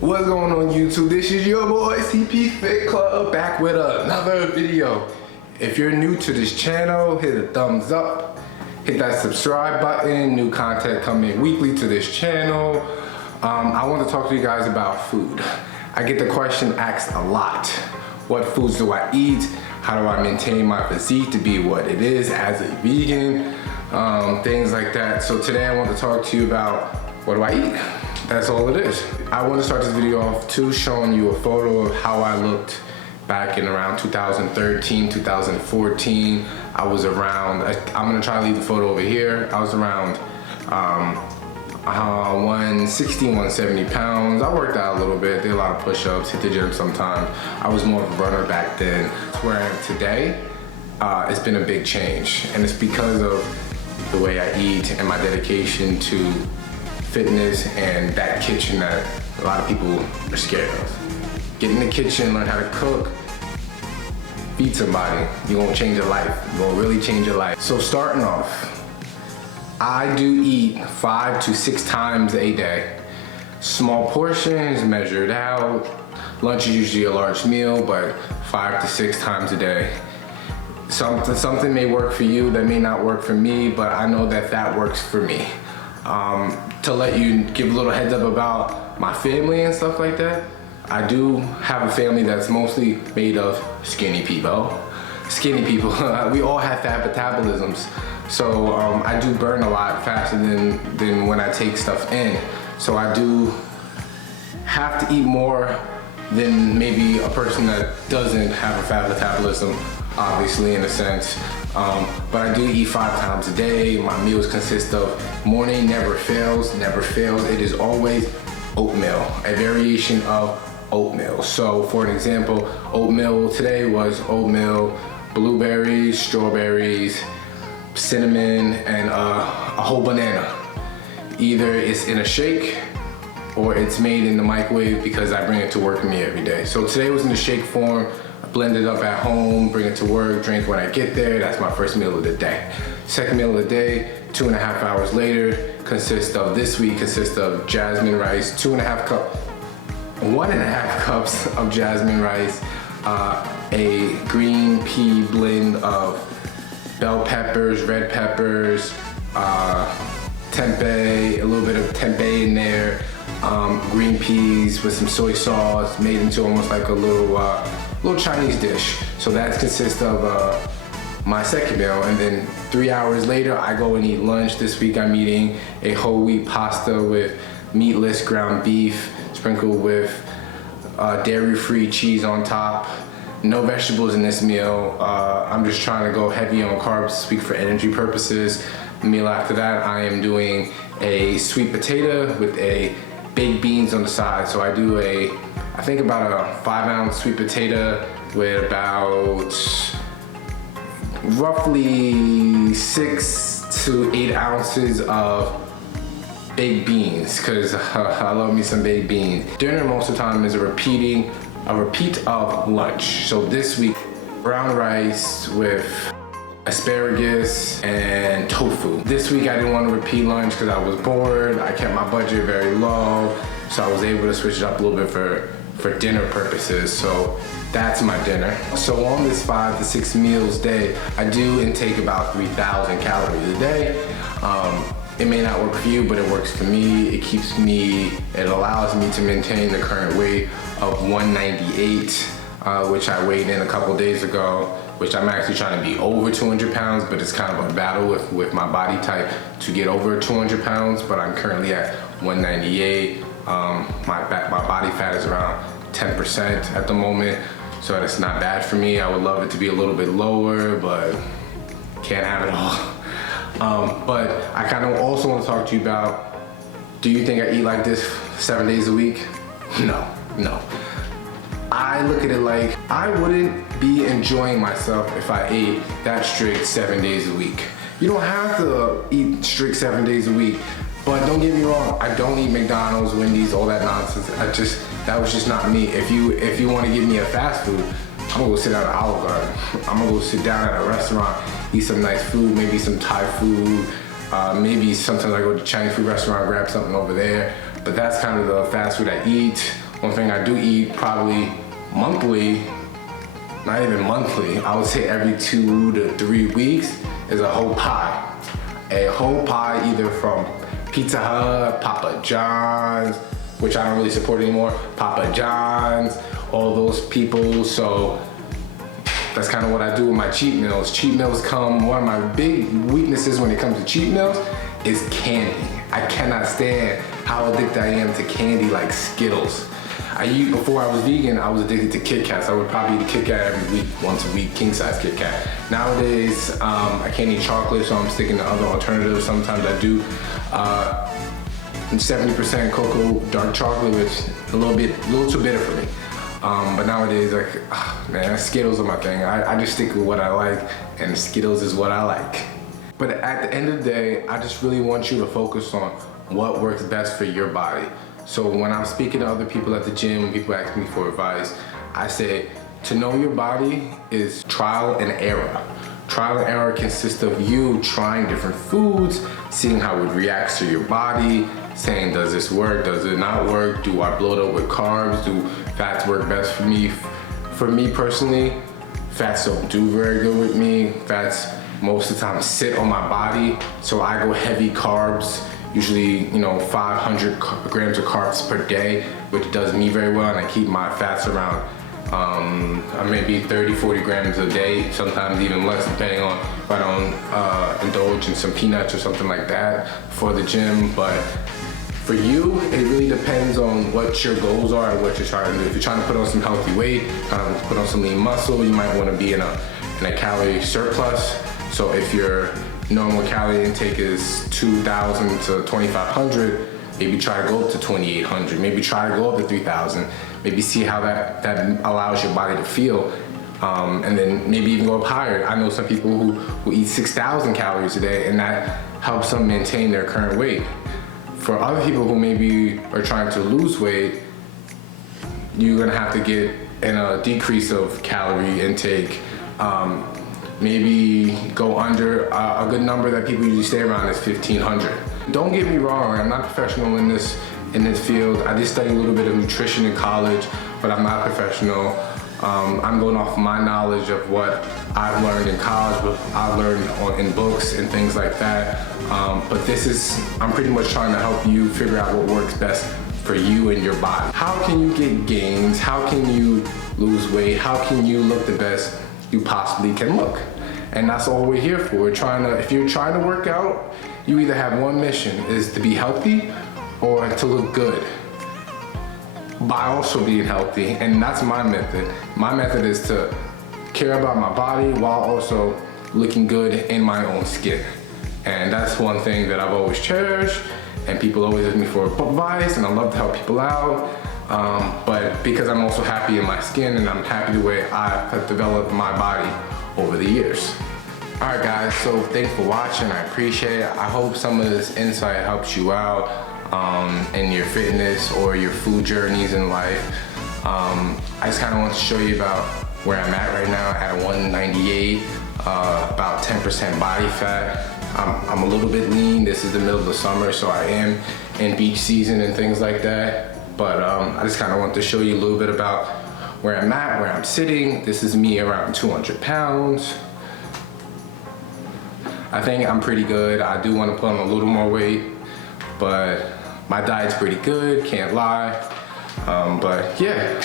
What's going on YouTube? This is your boy CP Fit Club back with another video. If you're new to this channel, hit a thumbs up, hit that subscribe button. New content coming weekly to this channel. I want to talk to you guys about food. I get the question asked a lot. What foods do I eat? How do I maintain my physique to be what it is as a vegan? Things like that. So today I want to talk to you about what do I eat? That's all it is. I want to start this video off too showing you a photo of how I looked back in around 2013, 2014. I was around, I'm gonna try to leave the photo over here. I was around 160, 170 pounds. I worked out a little bit, did a lot of push-ups, hit the gym sometimes. I was more of a runner back then. Where I am today, it's been a big change. And it's because of the way I eat and my dedication to fitness and that kitchen that a lot of people are scared of. Get in the kitchen, learn how to cook, feed somebody. You're gonna change your life. You're gonna really change your life. So starting off, I do eat 5 to 6 times a day. Small portions, measured out. Lunch is usually a large meal, but 5 to 6 times a day. Something may work for you, that may not work for me, but I know that that works for me. To let you give a little heads up about my family and stuff like that, I do have a family that's mostly made of skinny people. Skinny people, we all have fat metabolisms. So I do burn a lot faster than when I take stuff in. So I do have to eat more than maybe a person that doesn't have a fat metabolism, obviously in a sense. But I do eat 5 times a day. My meals consist of morning never fails. It is always oatmeal, a variation of oatmeal. So for an example, oatmeal today was oatmeal, blueberries, strawberries, cinnamon, and a whole banana. Either it's in a shake or it's made in the microwave because I bring it to work with me every day. So today was in the shake form. Blend it up at home, bring it to work, drink when I get there. That's my first meal of the day. Second meal of the day, 2.5 hours later, this week consists of jasmine rice, 1.5 cups of jasmine rice, a green pea blend of bell peppers, red peppers, tempeh, a little bit of tempeh in there, green peas with some soy sauce, made into almost like a little Chinese dish. So that consists of my second meal, and then 3 hours later I go and eat lunch. This week I'm eating a whole wheat pasta with meatless ground beef sprinkled with dairy-free cheese on top. No vegetables in this meal. I'm just trying to go heavy on carbs to speak for energy purposes. The meal after that, I am doing a sweet potato with a baked beans on the side. So I do I think about a 5-ounce sweet potato with about roughly 6 to 8 ounces of baked beans, because I love me some baked beans. Dinner most of the time is a repeat of lunch. So this week, brown rice with asparagus and tofu. This week I didn't want to repeat lunch because I was bored. I kept my budget very low, so I was able to switch it up a little bit for dinner purposes. So that's my dinner. So on this 5 to 6 meals day, I do intake about 3,000 calories a day. It may not work for you, but it works for me. It allows me to maintain the current weight of 198, which I weighed in a couple days ago, which I'm actually trying to be over 200 pounds, but it's kind of a battle with my body type to get over 200 pounds, but I'm currently at 198. My body fat is around 10% at the moment, so that's not bad for me. I would love it to be a little bit lower, but can't have it all. But I kind of also want to talk to you about, do you think I eat like this 7 days a week? No. I look at it like I wouldn't be enjoying myself if I ate that strict 7 days a week. You don't have to eat strict 7 days a week, but don't get me wrong, I don't eat McDonald's, Wendy's, all that nonsense. That was just not me. If you want to give me a fast food, I'm gonna go sit down at Olive Garden. I'm gonna go sit down at a restaurant, eat some nice food, maybe some Thai food, maybe sometimes I go to a Chinese food restaurant, grab something over there. But that's kind of the fast food I eat. One thing I do eat probably monthly, not even monthly, I would say every 2 to 3 weeks, is a whole pie. A whole pie either from Pizza Hut, Papa John's, which I don't really support anymore, Papa John's, all those people. So that's kind of what I do with my cheat meals. Cheat meals come, one of my big weaknesses when it comes to cheat meals is candy. I cannot stand how addicted I am to candy like Skittles. Before I was vegan, I was addicted to Kit Kats. I would probably eat a Kit Kat every week, once a week, king size Kit Kat. Nowadays, I can't eat chocolate, so I'm sticking to other alternatives. Sometimes I do 70% cocoa dark chocolate, which is a little too bitter for me. But nowadays, like, man, Skittles are my thing. I just stick with what I like, and Skittles is what I like. But at the end of the day, I just really want you to focus on what works best for your body. So when I'm speaking to other people at the gym, when people ask me for advice, I say to know your body is trial and error. Trial and error consists of you trying different foods, seeing how it reacts to your body, saying, does this work, does it not work, do I bloat up with carbs, do fats work best for me? For me personally, fats don't do very good with me. Fats most of the time sit on my body, so I go heavy carbs, usually 500 grams of carbs per day, which does me very well, and I keep my fats around maybe 30-40 grams a day, sometimes even less depending on if I don't indulge in some peanuts or something like that for the gym. But for you, it really depends on what your goals are and what you're trying to do. If you're trying to put on some healthy weight, put on some lean muscle, you might want to be in a calorie surplus. So if your normal calorie intake is 2,000 to 2,500, maybe try to go up to 2,800, maybe try to go up to 3,000, maybe see how that allows your body to feel, and then maybe even go up higher. I know some people who eat 6,000 calories a day, and that helps them maintain their current weight. For other people who maybe are trying to lose weight, you're gonna have to get in a decrease of calorie intake. Maybe go under a good number that people usually stay around is 1,500. Don't get me wrong, I'm not professional in this field. I did study a little bit of nutrition in college, but I'm not professional. I'm going off my knowledge of what I've learned in college, what I've learned in books and things like that. But I'm pretty much trying to help you figure out what works best for you and your body. How can you get gains? How can you lose weight? How can you look the best you possibly can look? And that's all we're here for. If you're trying to work out, you either have one mission, is to be healthy or to look good by also being healthy. And that's my method. My method is to care about my body while also looking good in my own skin. And that's one thing that I've always cherished, and people always ask me for advice, and I love to help people out. But because I'm also happy in my skin, and I'm happy the way I've developed my body over the years. All right, guys, so thanks for watching. I appreciate it. I hope some of this insight helps you out in your fitness or your food journeys in life. I just kind of want to show you about where I'm at right now at 198, about 10% body fat. I'm a little bit lean. This is the middle of the summer, so I am in beach season and things like that. But I just kind of want to show you a little bit about where I'm at, where I'm sitting. This is me around 200 pounds. I think I'm pretty good. I do want to put on a little more weight, but my diet's pretty good, can't lie. But yeah,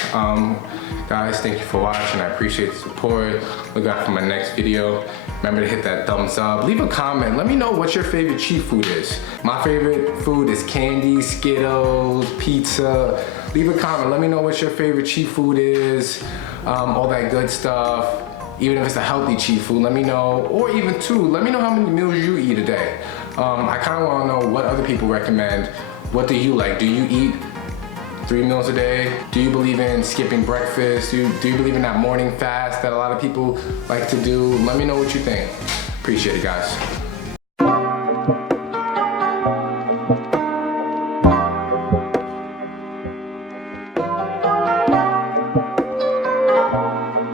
guys, thank you for watching. I appreciate the support. Look out for my next video. Remember to hit that thumbs up. Leave a comment. Let me know what your favorite cheat food is. My favorite food is candy, Skittles, pizza. Leave a comment. Let me know what your favorite cheat food is. All that good stuff. Even if it's a healthy cheat food, let me know. Or even let me know how many meals you eat a day. I kind of want to know what other people recommend. What do you like? Do you eat 3 meals a day? Do you believe in skipping breakfast? Do you believe in that morning fast that a lot of people like to do? Let me know what you think. Appreciate it, guys.